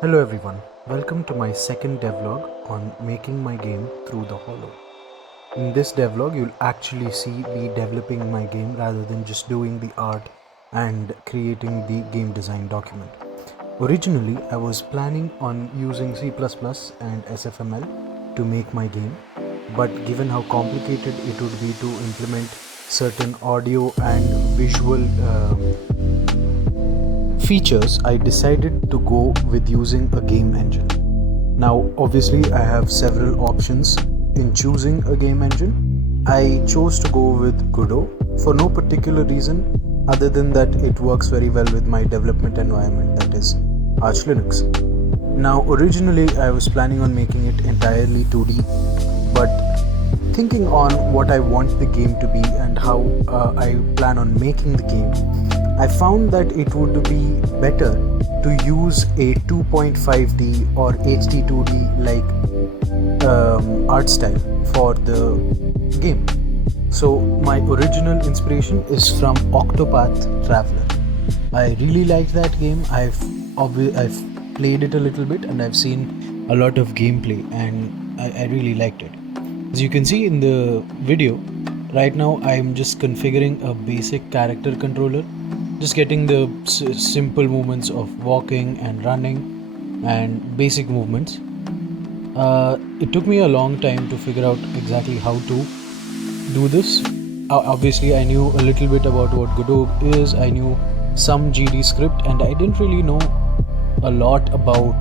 Hello everyone, welcome to my second devlog on making my game through the hollow. In this devlog, you'll actually see me developing my game rather than just doing the art and creating the game design document. Originally, I was planning on using C++ and SFML to make my game, but given how complicated it would be to implement certain audio and visual features, I decided to go with using a game engine. Now, obviously, I have several options in choosing a game engine. I chose to go with Godot for no particular reason other than that it works very well with my development environment, that is Arch Linux. Now, originally, I was planning on making it entirely 2D, but thinking on what I want the game to be and how I plan on making the game, I found that it would be better to use a 2.5D or HD2D like art style for the game. So my original inspiration is from Octopath Traveler. I really like that game. I've played it a little bit and I've seen a lot of gameplay and I really liked it. As you can see in the video, right now I'm just configuring a basic character controller, just getting the simple movements of walking and running and basic movements. It took me a long time to figure out exactly how to do this. Obviously, I knew a little bit about what Godot is, I knew some GD script, and I didn't really know a lot about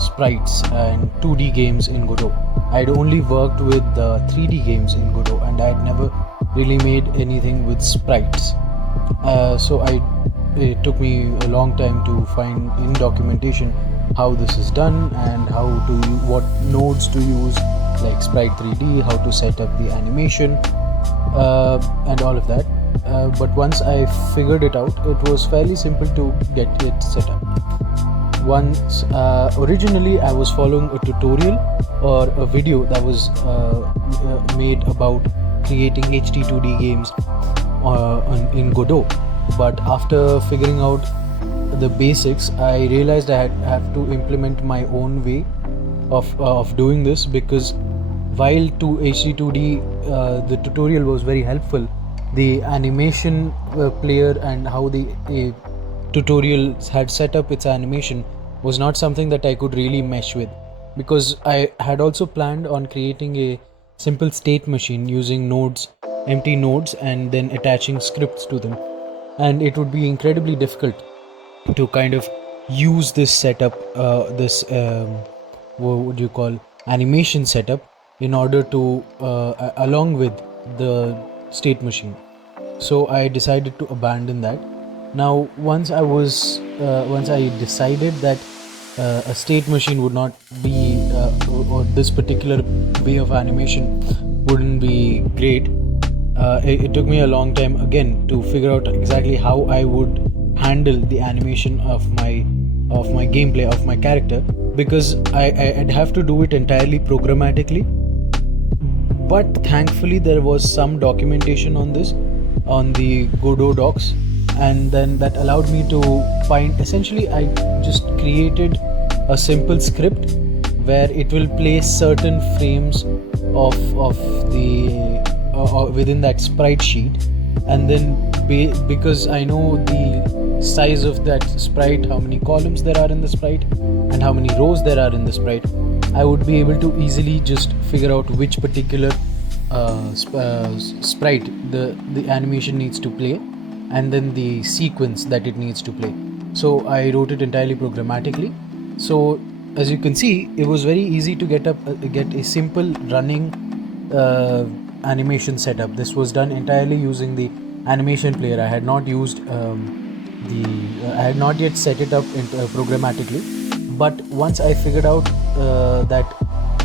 sprites and 2D games in Godot. I'd only worked with 3D games in Godot and I'd never really made anything with sprites. It took me a long time to find in documentation how this is done and what nodes to use, like Sprite 3D, how to set up the animation and all of that. But once I figured it out, it was fairly simple to get it set up. Originally I was following a tutorial or a video that was made about creating HD2D games in Godot, but after figuring out the basics, I realized I have to implement my own way of doing this, because while to HD2D the tutorial was very helpful, the animation player and how the tutorial had set up its animation was not something that I could really mesh with, because I had also planned on creating a simple state machine using empty nodes and then attaching scripts to them, and it would be incredibly difficult to kind of use this setup, what would you call, animation setup, in order to along with the state machine. So I decided to abandon that. Now, once I decided that a state machine would not be, or this particular way of animation wouldn't be great, it took me a long time again to figure out exactly how I would handle the animation of my gameplay of my character, because I'd have to do it entirely programmatically. But thankfully there was some documentation on this on the Godot docs, and then that allowed me to find, essentially I just created a simple script where it will place certain frames of the within that sprite sheet, and then because I know the size of that sprite, how many columns there are in the sprite and how many rows there are in the sprite, I would be able to easily just figure out which particular sprite the animation needs to play, and then the sequence that it needs to play. So I wrote it entirely programmatically. So as you can see, it was very easy to get a simple running animation setup. This was done entirely using the animation player. I had not used I had not yet set it up programmatically, but once I figured out that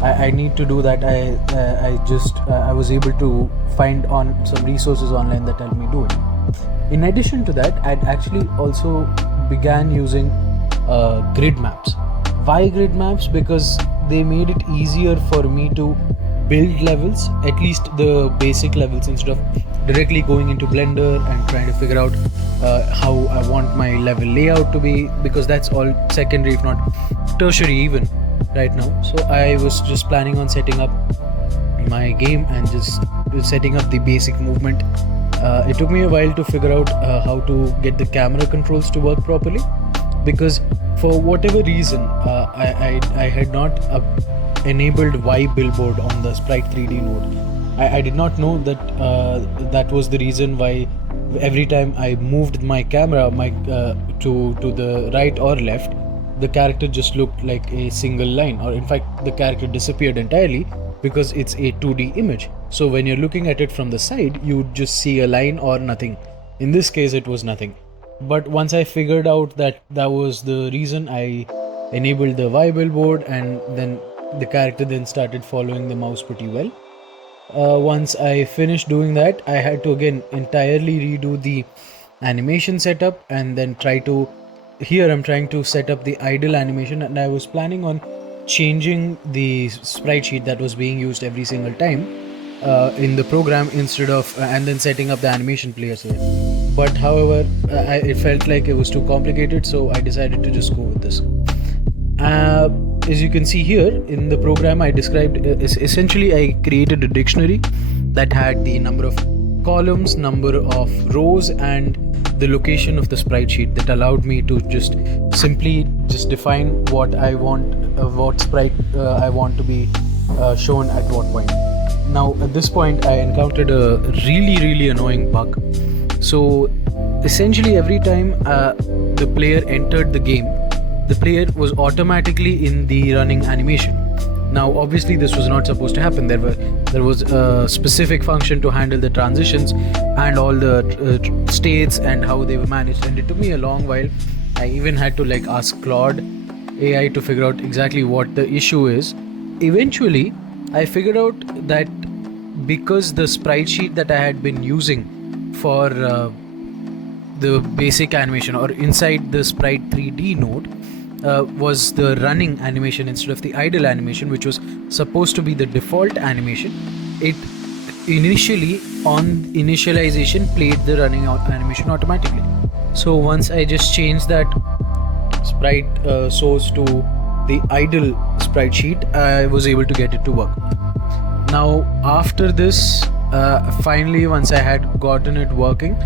I need to do that, I was able to find on some resources online that helped me do it. In addition to that, I'd actually also began using grid maps. Why grid maps? Because they made it easier for me to build levels, at least the basic levels, instead of directly going into Blender and trying to figure out how I want my level layout to be, because that's all secondary, if not tertiary even right now. So I was just planning on setting up my game and just setting up the basic movement. It took me a while to figure out how to get the camera controls to work properly, because for whatever reason I had not enabled Y billboard on the Sprite 3D node. I did not know that that was the reason why every time I moved my camera to the right or left, the character just looked like a single line, or in fact the character disappeared entirely, because it's a 2D image. So when you're looking at it from the side, you just see a line or nothing. In this case it was nothing. But once I figured out that that was the reason, I enabled the Y billboard, and then the character then started following the mouse pretty well. Once I finished doing that, I had to again entirely redo the animation setup, and then here I'm trying to set up the idle animation, and I was planning on changing the sprite sheet that was being used every single time in the program, instead of and then setting up the animation players here. But however, it felt like it was too complicated, so I decided to just go with this. As you can see here in the program, I described essentially I created a dictionary that had the number of columns, number of rows, and the location of the sprite sheet, that allowed me to just simply just define what I want, what sprite I want to be shown at what point. Now at this point I encountered a really annoying bug. So essentially every time the player entered the game, the player was automatically in the running animation. Now obviously this was not supposed to happen. There was a specific function to handle the transitions and all the states and how they were managed, and it took me a long while. I even had to ask Claude AI to figure out exactly what the issue is. Eventually I figured out that because the sprite sheet that I had been using for the basic animation, or inside the Sprite 3D node, was the running animation instead of the idle animation, which was supposed to be the default animation. It initially, on initialization, played the running animation automatically. So once I just changed that sprite source to the idle sprite sheet, I was able to get it to work. Now after this, finally once I had gotten it working,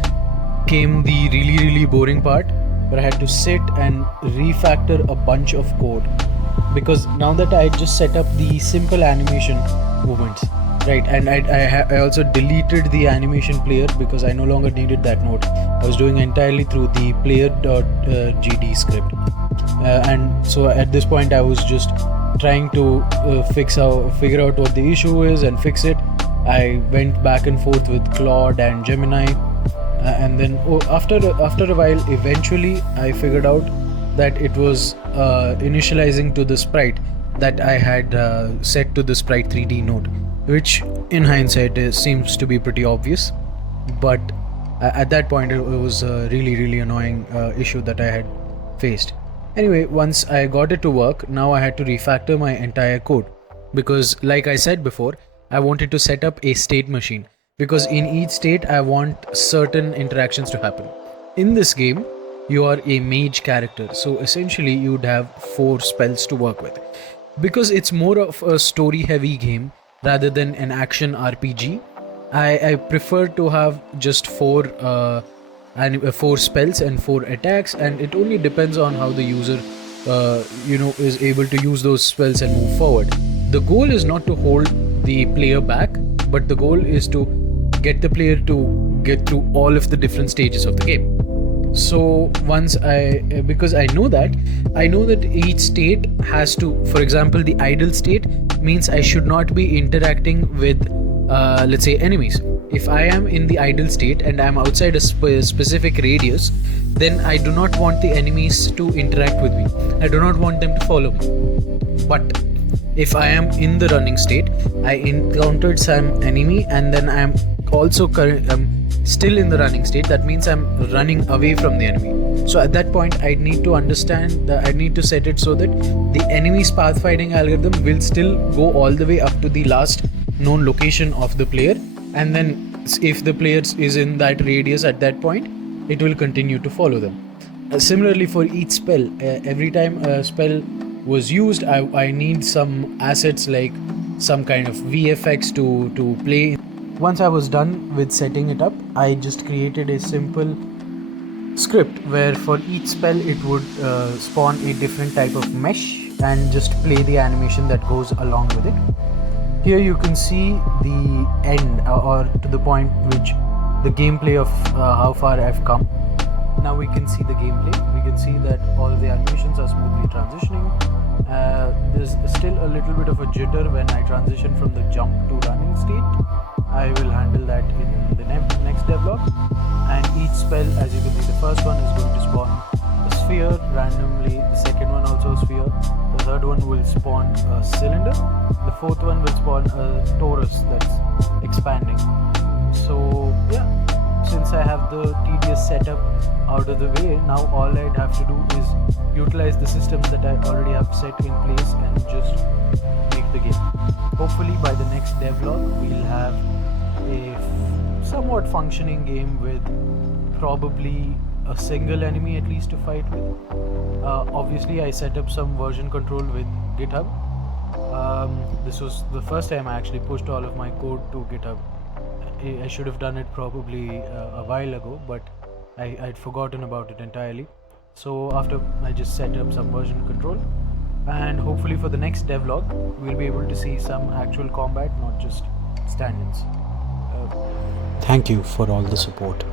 came the really boring part, where I had to sit and refactor a bunch of code, because now that I just set up the simple animation movements, right, and I also deleted the animation player because I no longer needed that node. I was doing entirely through the player.gd script, and so at this point I was just trying to figure out what the issue is and fix it. I went back and forth with Claude and Gemini, and then after a while, eventually I figured out that it was initializing to the sprite that I had set to the Sprite 3D node, which in hindsight seems to be pretty obvious, but at that point it was a really annoying issue that I had faced. Anyway, once I got it to work, now I had to refactor my entire code, because like I said before, I wanted to set up a state machine, because in each state I want certain interactions to happen. In this game, you are a mage character, so essentially you would have 4 spells to work with. Because it's more of a story heavy game rather than an action RPG, I prefer to have just 4 spells and 4 attacks, and it only depends on how the user is able to use those spells and move forward. The goal is not to hold the player back, but the goal is to get the player to get through all of the different stages of the game. So because I know that each state has to, for example, the idle state means I should not be interacting with let's say enemies. If I am in the idle state and I am outside a specific radius, then I do not want the enemies to interact with me. I do not want them to follow me. But if I am in the running state, I encountered some enemy and then I am also still in the running state, that means I'm running away from the enemy. So at that point I need to understand that I need to set it so that the enemy's pathfinding algorithm will still go all the way up to the last known location of the player, and then if the player is in that radius at that point, it will continue to follow them. Similarly, for each spell, every time a spell was used, I need some assets like some kind of VFX to play. Once I was done with setting it up, I just created a simple script where for each spell it would spawn a different type of mesh and just play the animation that goes along with it. Here you can see the end or to the point which the gameplay of how far I've come. Now we can see the gameplay. We can see that all the animations are smoothly transitioning. There's still a little bit of a jitter when I transition from the jump to running state. I will handle that in the next devlog. And each spell, as you can see, the first one is going to spawn a sphere randomly, the second one also a sphere, the third one will spawn a cylinder, the fourth one will spawn a torus that's expanding. So yeah, since I have the tedious setup out of the way, now all I'd have to do is utilize the systems that I already have set in place and just make the game. Hopefully by the next devlog we'll have a somewhat functioning game with probably a single enemy at least to fight with. Obviously I set up some version control with GitHub. This was the first time I actually pushed all of my code to GitHub. I should have done it probably a while ago, but I'd forgotten about it entirely. So after I just set up some version control, and hopefully for the next devlog we'll be able to see some actual combat, not just stand-ins. Thank you for all the support.